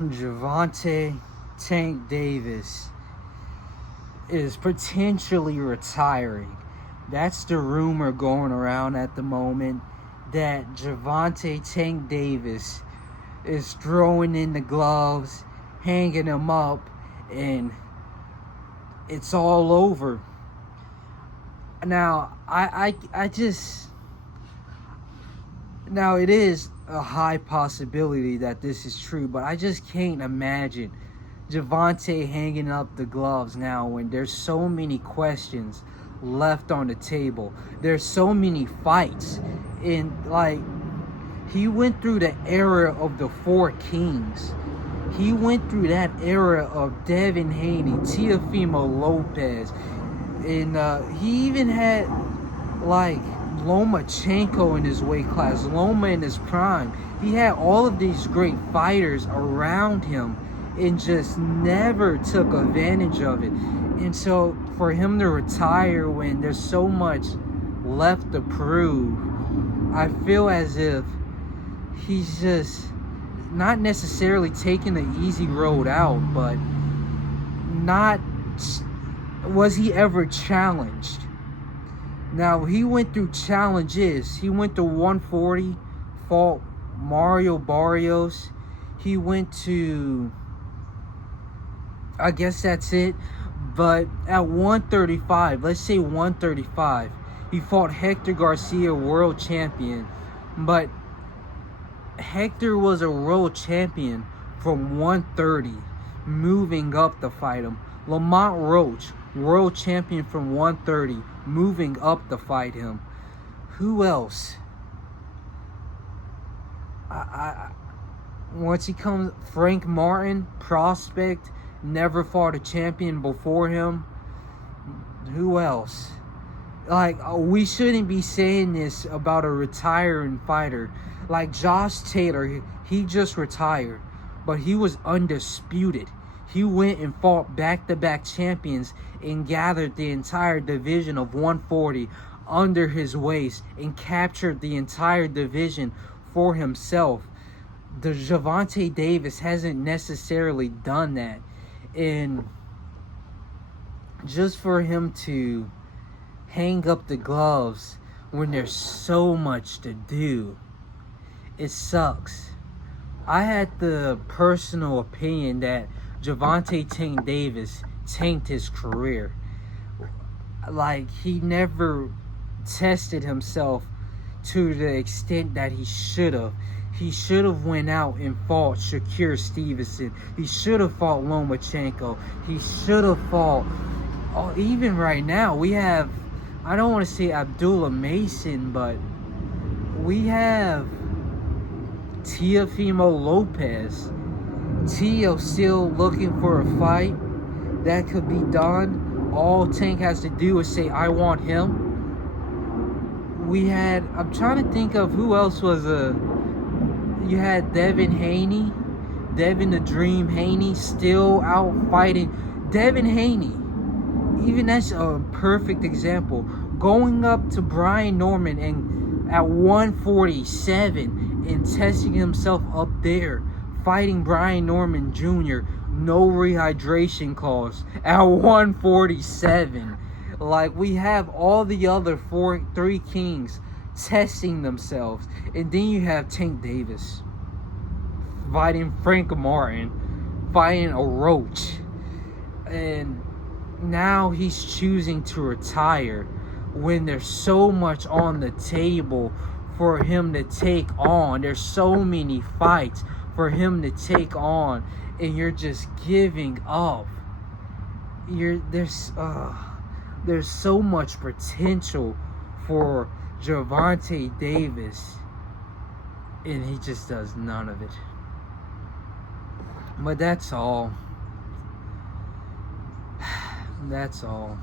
Gervonta Tank Davis is potentially retiring. That's the rumor going around at the moment, that Gervonta Tank Davis is throwing in the gloves, hanging them up, and it's all over. Now, now it is a high possibility that this is true, but I just can't imagine Gervonta hanging up the gloves now when there's so many questions left on the table. There's so many fights. And like, he went through the era of the four kings. He went through that era of Devin Haney, Teofimo Lopez, and he even had like Lomachenko in his weight class, Loma in his prime. He had all of these great fighters around him and just never took advantage of it. And so for him to retire when there's so much left to prove, I feel as if he's just not necessarily taking the easy road out, but not was he ever challenged. Now, he went through challenges. He went to 140, fought Mario Barrios. He went to, I guess that's it. But at 135, let's say 135, he fought Hector Garcia, world champion. But Hector was a world champion from 130, moving up to fight him. Lamont Roach, world champion from 130, moving up to fight him. Who else? Once he comes, Frank Martin, prospect, never fought a champion before him. Who else? Like, we shouldn't be saying this about a retiring fighter. Like Josh Taylor, he just retired, but he was undisputed. He went and fought back-to-back champions and gathered the entire division of 140 under his waist and captured the entire division for himself. The Gervonta Davis hasn't necessarily done that. And just for him to hang up the gloves when there's so much to do, it sucks. I had the personal opinion that Gervonta Tank Davis tanked his career. Like, he never tested himself to the extent that he should have. He should have went out and fought Shakur Stevenson. He should have fought Lomachenko. He should have fought, even right now, we have, I don't want to say Abdullah Mason, but we have Teofimo Lopez. Teo still looking for a fight that could be done. All Tank has to do is say, I want him. We had, I'm trying to think of who else was you had Devin Haney, Devin the Dream Haney, still out fighting. Devin Haney, even that's a perfect example. Going up to Brian Norman and at 147 and testing himself up there, fighting Brian Norman Jr., no rehydration clause at 147. Like, we have all the other three kings testing themselves, and then you have Tank Davis fighting Frank Martin, fighting a Roach, and now he's choosing to retire when there's so much on the table for him to take on. There's so many fights for him to take on, and you're just giving up. There's so much potential for Gervonta Davis, and he just does none of it. But that's all. That's all.